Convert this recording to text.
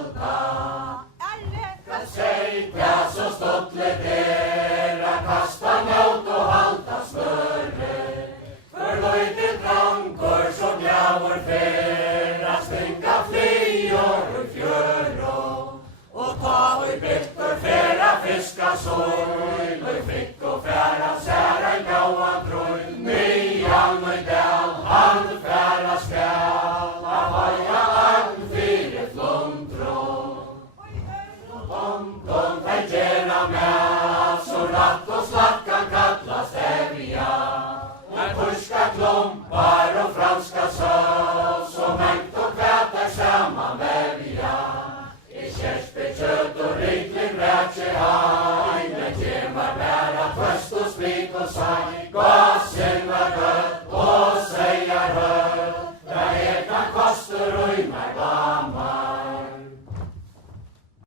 halda. Alle seita så stottlet kasta mot og halda smøre. For løyte dranker så glavur stinga flyår og fjøro. Og ta og bitter færa fiska sorg, og fikk og færa særa gaua trøy. Nyan og dal, han færa skal, av høya agn fire flomtrå. Tom kan gjera med, så ratt og slakkan kallas evja. Med purska klompar og franska sås, og mengt og kvætar saman vevja. I kjerspe kjøtt og rikling rætje ha.